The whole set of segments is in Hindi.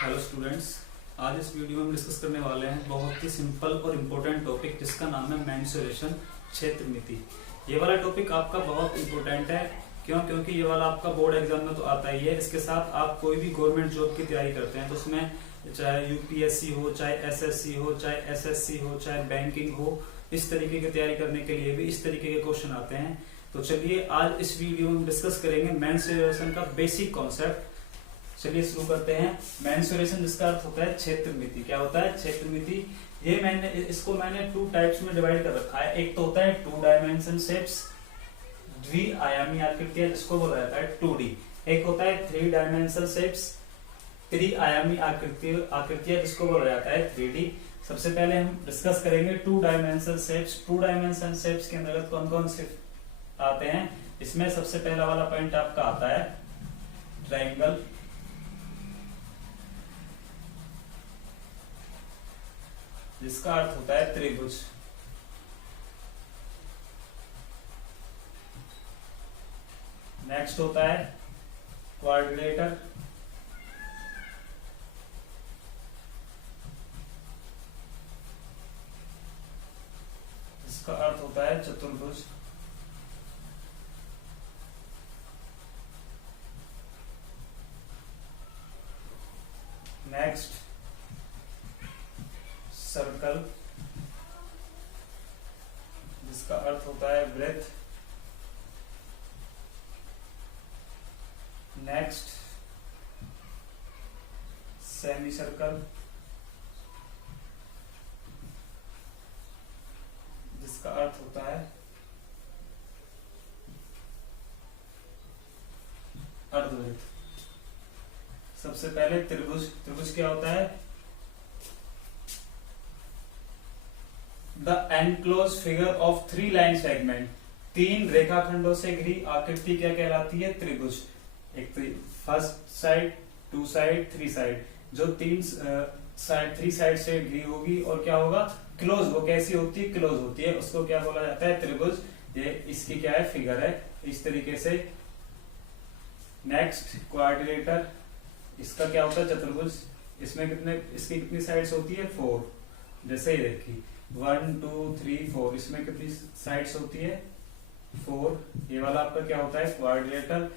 हेलो स्टूडेंट्स, आज इस वीडियो में हम डिस्कस करने वाले हैं बहुत ही सिंपल और इम्पोर्टेंट टॉपिक जिसका नाम है मेंसुरेशन, क्षेत्र मिति। ये वाला टॉपिक आपका बहुत इम्पोर्टेंट है। क्योंकि ये वाला आपका बोर्ड एग्जाम में तो आता ही है। इसके साथ आप कोई भी गवर्नमेंट जॉब की तैयारी करते हैं तो उसमें चाहे यूपीएससी हो, चाहे एसएससी हो, चाहे एसएससी हो, चाहे बैंकिंग हो, इस तरीके की तैयारी करने के लिए भी इस तरीके के क्वेश्चन आते हैं। तो चलिए आज इस वीडियो में डिस्कस करेंगे मेंसुरेशन का बेसिक कॉन्सेप्ट। चलिए शुरू करते हैं। मेंसुरेशन जिसका अर्थ होता है क्षेत्र मिति। क्या होता है? क्षेत्र मिति। इसको मैंने टू टाइप्स में डिवाइड कर रखा है। एक तो होता है टू डायमेंशन शेप्स, द्विआयामी आकृतियां जिसको बोला जाता है 2D। एक होता है थ्री डायमेंशनल शेप्स, त्रिआयामी आकृतियां जिसको बोला जाता है 3D। सबसे पहले हम डिस्कस करेंगे two dimensional shapes. Two dimensional shapes के अंतर्गत कौन कौन से आते हैं? इसमें सबसे पहला वाला पॉइंट आपका आता है ट्रायंगल, जिसका अर्थ होता है त्रिभुज। नेक्स्ट होता है क्वाड्रिलेटर, जिसका अर्थ होता है चतुर्भुज। नेक्स्ट सर्कल, जिसका अर्थ होता है वृत्त। नेक्स्ट सेमी सर्कल, जिसका अर्थ होता है अर्धवृत्त। सबसे पहले त्रिभुज। त्रिभुज क्या होता है? The enclose figure of three line segment. तीन रेखाखंडों से घिरी आकृति क्या कहलाती है? त्रिभुज। एक तो first side, two side, three side. जो तीन साइड, थ्री साइड से घिरी होगी और क्या होगा? क्लोज। वो कैसी होती है? क्लोज होती है। उसको क्या बोला जाता है? त्रिभुज। ये इसकी क्या है? फिगर है इस तरीके से। नेक्स्ट क्वाड्रिलेटर, इसका क्या होता है? चतुर्भुज। इसमें इसकी कितनी साइड्स होती है? 4। जैसे ये देखिए 1 2 3 4। इसमें कितनी साइड्स होती है? 4। ये वाला आपका क्या होता है? क्वाड्रिलेटर।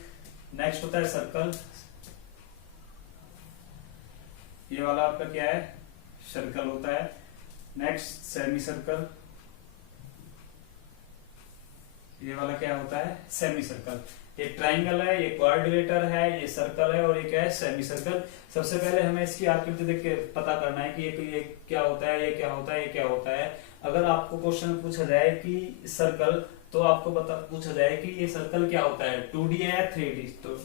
नेक्स्ट होता है सर्कल। ये वाला आपका क्या है? सर्कल होता है। Next semi circle. ये वाला क्या होता है? Semi circle. ये ट्रायंगल है, ये क्वाड्रिलेटर है, ये सर्कल है और ये क्या है? Semi circle. सबसे पहले हमें इसकी आकृति देख के पता करना है कि ये क्या होता है, ये क्या होता है, ये क्या होता है। अगर आपको क्वेश्चन पूछा जाए कि सर्कल, तो आपको पूछा जाए कि ये सर्कल क्या होता है, 2D है या 3D। तो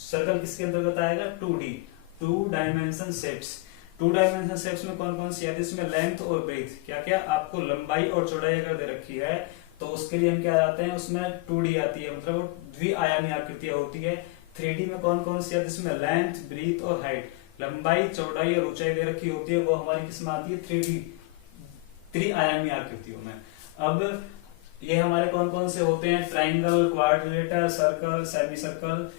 सर्कल किसके अंतर्गत आएगा? 2D, two dimension shapes. Two dimension shapes में कौन कौन सी आती है? इसमें लेंथ और ब्रेथ। क्या क्या आपको लंबाई और चौड़ाई अगर दे रखी है तो उसके लिए हम क्या आते हैं? उसमें 2D आती है, मतलब वो द्विआयामी आकृतियां होती है। 3D में कौन कौन सी आती है? इसमें लेंथ, ब्रीथ और हाइट। लंबाई, चौड़ाई और ऊंचाई दे रखी होती है, वो हमारी किसमें आती है? 3D, त्रिआयामी आकृतियों में। अब ये हमारे कौन कौन से होते हैं? Triangle, quadrilateral, circle, semi circle.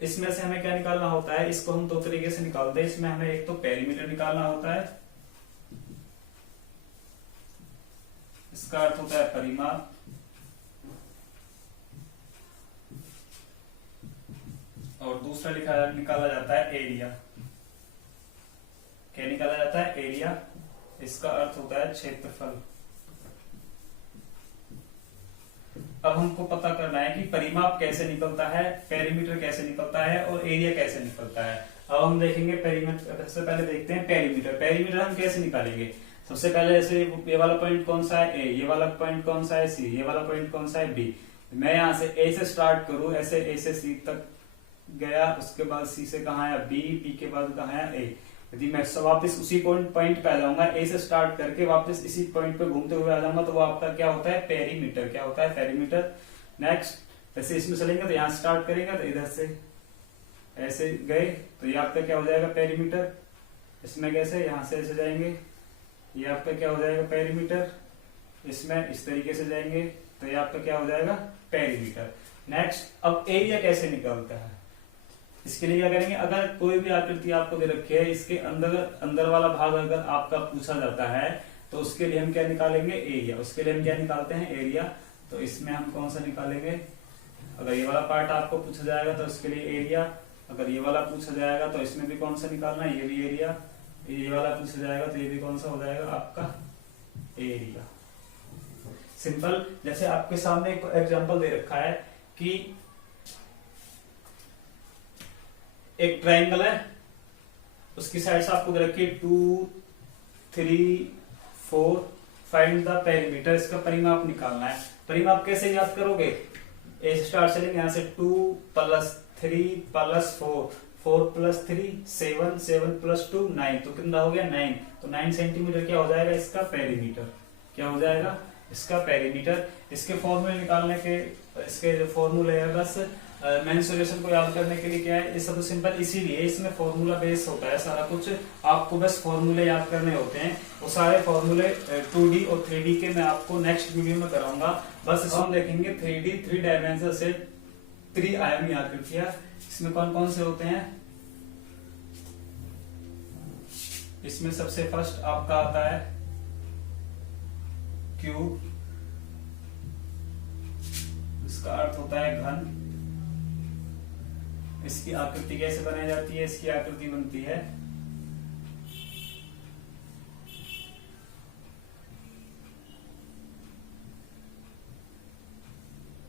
इसमें से हमें क्या निकालना होता है? इसको हम दो तरीके से निकालते हैं। इसमें हमें एक तो पेरीमीटर निकालना होता है, इसका अर्थ होता है परिमाप। और दूसरा निकाला जाता है एरिया। क्या निकाला जाता है? एरिया। इसका अर्थ होता है क्षेत्रफल। अब हमको पता करना है कि परिमाप कैसे निकलता है, पेरीमीटर कैसे निकलता है और एरिया कैसे निकलता है। अब हम देखेंगे पेरीमीटर। सबसे पहले देखते हैं पेरीमीटर। पेरीमीटर हम कैसे निकालेंगे? सबसे पहले जैसे ये वाला पॉइंट कौन सा है? ए। ये वाला पॉइंट कौन सा है? सी। ये वाला पॉइंट कौन सा है? बी। मैं यहाँ से ए से स्टार्ट करूं, ऐसे ए से सी तक गया, उसके बाद सी से कहा आया बी, बी के बाद कहा आया ए। यदि मैं वापस उसी पॉइंट पे आ जाऊंगा, ए से स्टार्ट करके वापस इसी पॉइंट पे घूमते हुए आ जाऊंगा, तो वो आपका क्या होता है? पेरीमीटर। क्या होता है? पेरीमीटर। नेक्स्ट जैसे इसमें चलेंगे तो यहाँ स्टार्ट करेंगे तो इधर से ऐसे गए तो ये आपका क्या हो जाएगा? पेरीमीटर। इसमें कैसे? यहां से ऐसे जाएंगे, ये आपका क्या हो जाएगा? पेरीमीटर। इसमें इस तरीके से जाएंगे तो ये आपका क्या हो जाएगा? पेरीमीटर। नेक्स्ट, अब एरिया कैसे निकलता है? इसके लिए क्या करेंगे, अगर कोई भी आकृति आपको दे रखी है, इसके अंदर अंदर वाला भाग अगर आपका पूछा जाता है तो उसके लिए हम क्या निकालेंगे, एरिया। उसके लिए हम क्या निकालते हैं, एरिया। तो इसमें हम कौन सा निकालेंगे, अगर ये वाला पार्ट आपको पूछा जाएगा तो उसके लिए एरिया, अगर ये वाला पूछा जाएगा तो इसमें भी कौन सा निकालना है, ये भी एरिया, ये वाला पूछा जाएगा तो ये भी कौन सा हो जाएगा आपका एरिया। सिंपल। जैसे आपके सामने एक एग्जांपल दे रखा है कि एक ट्रायंगल है, उसकी साइड से आपको दे रखी है 2, 3, 4, फाइंड द पेरीमीटर। इसका परिमाप निकालना है। परिमाप कैसे याद करोगे, ए से स्टार्ट चलेंगे, यहाँ से 2 + 3 + 4, 4 + 3 7, 7 + 2 9, तो कितना हो गया 9। तो 9 सेंटीमीटर क्या हो जाएगा इसका पेरीमीटर, क्या हो जाएगा इसका पेरीमीटर। इसके फॉर्मूले निकालने के, इसके जो फॉर्मूले है बस मेंसुरेशन को याद करने के लिए क्या है, ये सब सिंपल इसीलिए इसमें फॉर्मूला बेस होता है सारा कुछ, आपको बस फॉर्मूले याद करने होते हैं। वो सारे फॉर्मूले 2D और 3D के मैं आपको नेक्स्ट वीडियो में कराऊंगा। बस इसमें हम देखेंगे 3D 3 डायमेंशन से 3 आयामी आकृतियां, इसमें कौन कौन से होते हैं। इसमें सबसे फर्स्ट आपका आता है क्यूब, इसका अर्थ होता है घन। इसकी आकृति कैसे बनाई जाती है, इसकी आकृति बनती है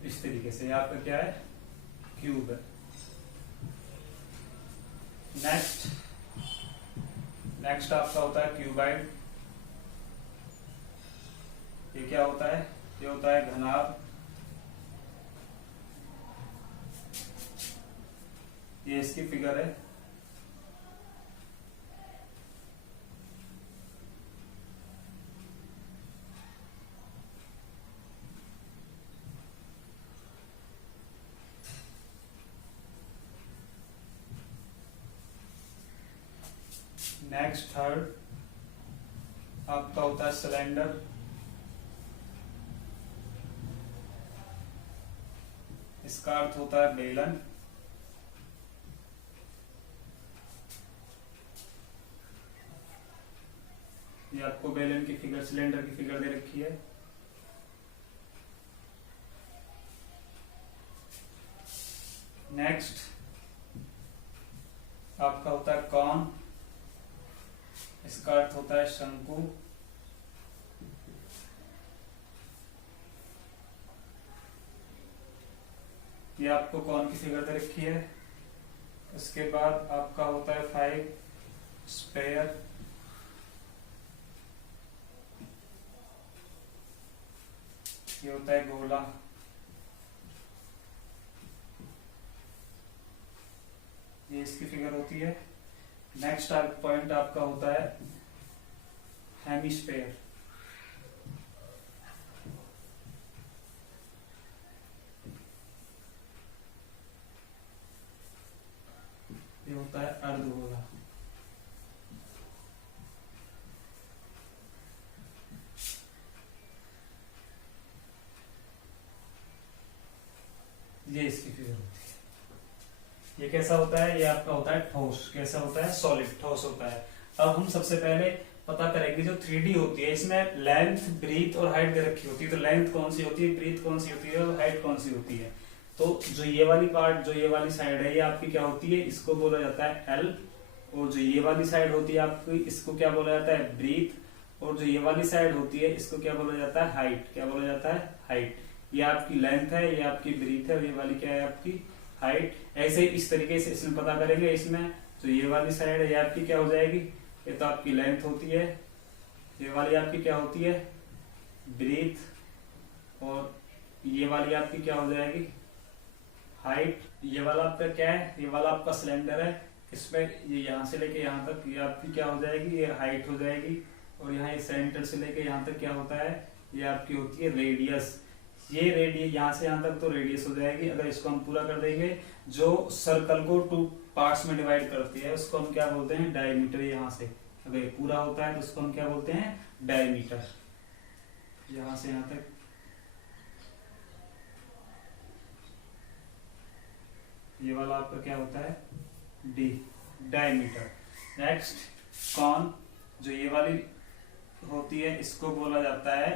इस तरीके से, आपका क्या है क्यूब है। नेक्स्ट आपका होता है क्यूबाइड। ये क्या होता है, ये होता है घनाभ। ये इसकी फिगर है। नेक्स्ट थर्ड आपका होता है सिलेंडर। इसका अर्थ होता है बेलन। ये आपको बेलन की फिगर, सिलेंडर की फिगर दे रखी है। नेक्स्ट आपका होता है कॉन। इसका अर्थ होता है शंकु। ये आपको कॉन की फिगर दे रखी है। उसके बाद आपका होता है 5 स्फेयर। ये होता है गोला। ये इसकी फिगर होती है। नेक्स्ट पॉइंट आपका होता है हेमिस्फेयर। ये होता है अर्धगोला। ये इसकी फिगर होती है। ये कैसा होता है, ये आपका होता है ठोस। कैसा होता है, सॉलिड, ठोस होता है। अब हम सबसे पहले पता करेंगे जो 3D होती है, इसमें लेंथ, ब्रीथ और हाइट दे रखी होती है। तो लेंथ कौन सी होती है, ब्रीथ कौन सी होती है और हाइट कौन सी होती है। तो जो ये वाली पार्ट, जो ये वाली साइड है, ये आपकी क्या होती है, इसको बोला जाता है एल। और जो ये वाली साइड होती है आपकी, इसको क्या बोला जाता है, ब्रीथ। और जो ये वाली साइड होती है, इसको क्या बोला जाता है, हाइट। क्या बोला जाता है, हाइट। ये आपकी लेंथ है, ये आपकी ब्रीथ है, और ये वाली क्या है आपकी हाइट। ऐसे इस तरीके से इसमें पता करेंगे। इसमें जो ये वाली साइड है, ये आपकी क्या हो जाएगी, ये तो आपकी लेंथ होती है। ये वाली आपकी क्या होती है, ब्रीथ। और ये वाली आपकी क्या हो जाएगी, हाइट। ये वाला आपका क्या है, ये वाला आपका सिलेंडर है। इसमें ये यहाँ से लेके यहाँ तक ये आपकी क्या हो जाएगी, ये हाइट हो जाएगी। और यहाँ ये सेंटर से लेके यहाँ तक क्या होता है, ये आपकी होती है रेडियस। ये रेडियस यहाँ से यहाँ तक तो रेडियस हो जाएगी। अगर इसको हम पूरा कर देंगे, जो सर्कल को 2 पार्ट्स में डिवाइड करती है, उसको हम क्या बोलते हैं, डायमीटर। यहाँ से अगर ये पूरा होता है तो उसको हम क्या बोलते हैं, डायमीटर। यहाँ से यहाँ तक ये वाला आपका क्या होता है डी, डायमीटर। नेक्स्ट कॉन, जो ये वाली होती है इसको बोला जाता है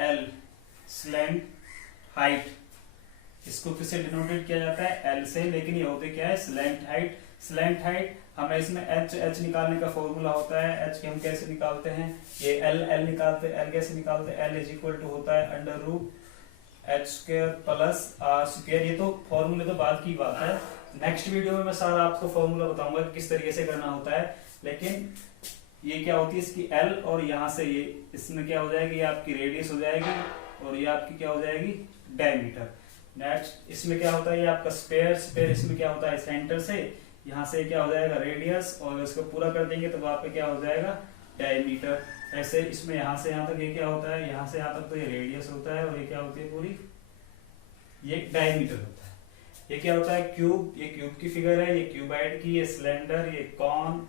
एल, स्लैंट हाइट। इसको किससे डिनोटेट किया जाता है एल से, लेकिन ये होते क्या है स्लैंट हाइट। स्लैंट हाइट हमें इसमें एच निकालने का फॉर्मूला होता है। एच हम कैसे निकालते हैं, ये एल निकालते हैं। एल कैसे निकालते हैं, एल इज इक्वल टू होता है under root H square plus R square. ये तो फॉर्मूले तो बाद की बात है, नेक्स्ट वीडियो में मैं सारा आपको फॉर्मूला बताऊंगा कि किस तरीके से करना होता है। लेकिन ये क्या होती है इसकी एल, और यहाँ से ये इसमें क्या हो जाएगी, ये आपकी रेडियस हो जाएगी और ये आपकी क्या हो जाएगी डायमीटर। नेक्स्ट इसमें क्या होता है, ये आपका स्पेयर, स्पेयर इसमें क्या होता है सेंटर से यहाँ से क्या हो जाएगा रेडियस, और इसको पूरा कर देंगे तो वहां पे क्या हो जाएगा डायमीटर। ऐसे इसमें यहाँ से यहाँ तक ये क्या होता है, यहाँ से यहाँ तक तो ये रेडियस होता है, और ये क्या होती है पूरी ये डायमीटर होता है। ये क्या होता है क्यूब, ये क्यूब की फिगर है, ये क्यूबाइड की, ये सिलेंडर, ये कॉन,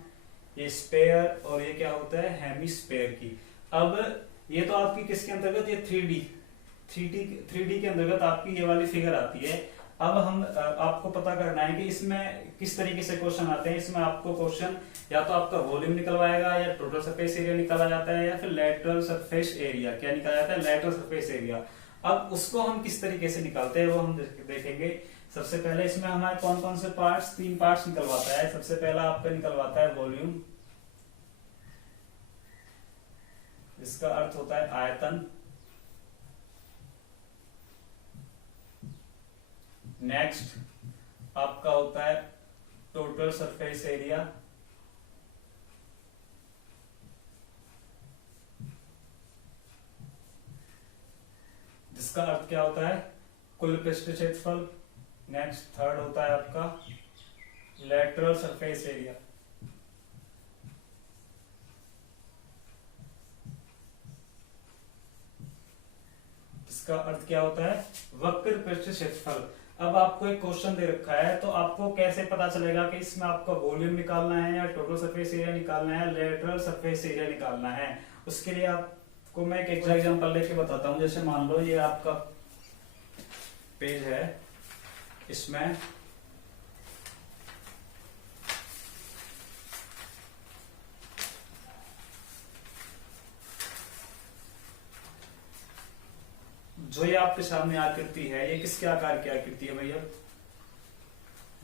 ये स्पेयर, और ये क्या होता है हेमिस्फेयर की। अब ये तो आपकी किसके अंतर्गत, ये 3D के अंतर्गत आपकी ये वाली फिगर आती है। अब हम आपको पता करना है कि इसमें किस तरीके से क्वेश्चन आते हैं। इसमें आपको क्वेश्चन या तो आपका वॉल्यूम निकलवाएगा, या टोटल सरफेस एरिया निकाला जाता है, या फिर लेटरल सरफेस एरिया। क्या निकाला जाता है, लेटरल सरफेस एरिया। अब उसको हम किस तरीके से निकालते हैं वो हम देखेंगे। सबसे पहले इसमें हमारे कौन कौन से पार्ट्स, 3 पार्ट्स निकलवाता है। सबसे पहला आपका निकलवाता है वॉल्यूम, इसका अर्थ होता है आयतन। नेक्स्ट आपका होता है टोटल सरफेस एरिया, जिसका अर्थ क्या होता है कुल पृष्ठ क्षेत्रफल। नेक्स्ट थर्ड होता है आपका लेटरल सरफेस एरिया, इसका अर्थ क्या होता है वक्र पृष्ठ क्षेत्रफल। अब आपको एक क्वेश्चन दे रखा है, तो आपको कैसे पता चलेगा कि इसमें आपका वॉल्यूम निकालना है, या टोटल सरफेस एरिया निकालना है, लेटरल सरफेस एरिया निकालना है। उसके लिए आपको मैं एक एग्जांपल लेके बताता हूँ। जैसे मान लो ये आपका पेज है, इसमें जो ये आपके सामने आकृति है, ये किसके आकार की आकृति है भैया,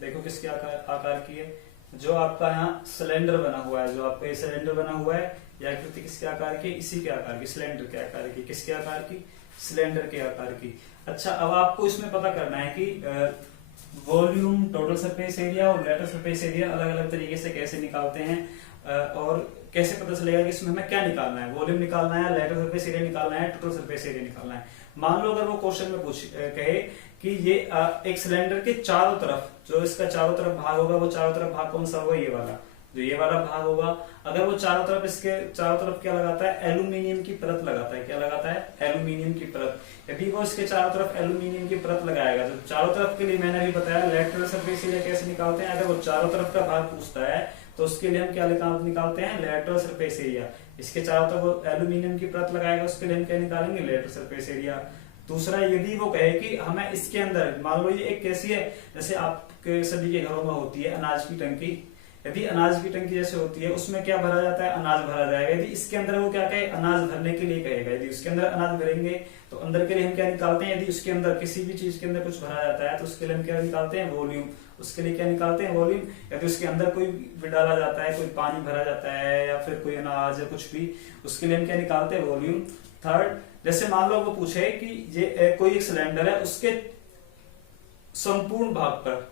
देखो किसके आकार की है। जो आपका यहाँ सिलेंडर बना हुआ है, जो आपका ये सिलेंडर बना हुआ है, यह आकृति किसके आकार की, इसी के आकार की, सिलेंडर के आकार की। किसके आकार की, सिलेंडर के आकार की। अच्छा, अब आपको इसमें पता करना है कि वॉल्यूम, टोटल सरफेस एरिया और लेटरल सरफेस एरिया अलग अलग तरीके से कैसे निकालते हैं, और कैसे पता चलेगा कि इसमें हमें क्या निकालना है, वॉल्यूम निकालना है, लेटरल सरफेस एरिया निकालना है, टोटल सरफेस एरिया निकालना है। मान लो अगर वो क्वेश्चन में कहे कि ये एक सिलेंडर के चारों तरफ, जो इसका चारों तरफ भाग होगा, वो चारों तरफ भाग कौन सा होगा, ये वाला, जो ये वाला भाग होगा। अगर वो चारों तरफ, इसके चारों तरफ क्या लगाता है, एल्यूमिनियम की परत लगाता है। क्या लगाता है, एल्यूमिनियम की परत। यदि वो इसके चारों तरफ एल्यूमिनियम की परत लगाएगा, तो चारों तरफ के लिए मैंने अभी बताया लेटरल सरफेस एरिया कैसे निकालते हैं। अगर वो चारों तरफ का भाग पूछता है तो उसके लिए हम क्या निकालते हैं, लेटरल सरफेस एरिया। इसके चारों तरफ वो एल्यूमिनियम की परत लगाएगा, उसके लिए हम क्या निकालेंगे, लेटरल सरफेस एरिया। दूसरा, यदि वो कहे कि हमें इसके अंदर, मान लो ये एक कैसी है, जैसे आपके सभी के घरों में होती है अनाज की टंकी। यदि अनाज की टंकी जैसे होती है, उसमें क्या भरा जाता है, अनाज भरा जाएगा। यदि इसके अंदर वो क्या कहे, अनाज भरने के लिए कहेगा, यदि उसके अंदर अनाज भरेंगे तो अंदर के लिए हम क्या निकालते हैं, यदि उसके अंदर किसी भी चीज के अंदर कुछ भरा जाता है तो उसके लिए हम क्या निकालते हैं, वॉल्यूम। उसके लिए क्या निकालते हैं, वॉल्यूम। यदि उसके अंदर कोई भी डाला जाता है, कोई पानी भरा जाता है, या फिर कोई अनाज या कुछ भी, उसके लिए हम क्या निकालते हैं, वॉल्यूम। थर्ड, जैसे मान लो वो पूछे कि ये कोई एक सिलेंडर है, उसके संपूर्ण भाग पर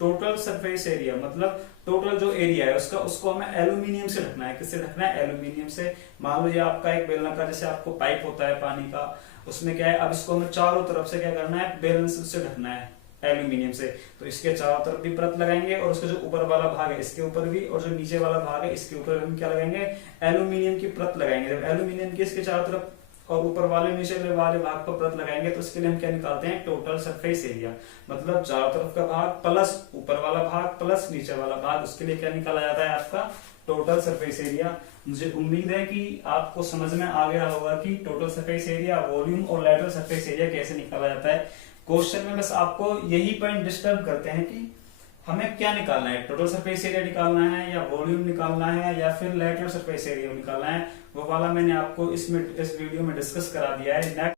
टोटल सरफेस एरिया, मतलब टोटल जो एरिया है उसका, उसको हमें एल्यूमिनियम से ढकना है। किससे ढकना है, एल्यूमिनियम से। मान लो ये आपका एक बेलनाकार, जैसे आपको पाइप होता है पानी का, उसमें क्या है, अब इसको हमें चारों तरफ से क्या करना है, बैलेंस से ढकना है एल्यूमिनियम से। तो इसके चारों तरफ भी परत लगाएंगे, और उसका जो ऊपर वाला भाग है इसके ऊपर भी, और जो नीचे वाला भाग है इसके ऊपर हम क्या लगाएंगे, एल्यूमिनियम की परत लगाएंगे। जब एल्यूमिनियम की इसके चारों तरफ और ऊपर वाले नीचे वाले भाग पर परत लगाएंगे तो इसके लिए हम क्या निकालते हैं, टोटल सरफेस एरिया। मतलब चारों तरफ का भाग प्लस ऊपर वाला भाग प्लस नीचे वाला भाग, उसके लिए क्या निकाला जाता है, आपका टोटल सरफेस एरिया। मुझे उम्मीद है कि आपको समझ में आ गया होगा कि टोटल सरफेस एरिया, वॉल्यूम और लेटरल सरफेस एरिया कैसे निकाला जाता है। क्वेश्चन में बस आपको यही पॉइंट डिस्टर्ब करते हैं कि हमें क्या निकालना है, टोटल सरफेस एरिया निकालना है या वॉल्यूम निकालना है या फिर लेटरल सरफेस एरिया निकालना है। वो वाला मैंने आपको इस वीडियो में डिस्कस करा दिया है। नेक्स्ट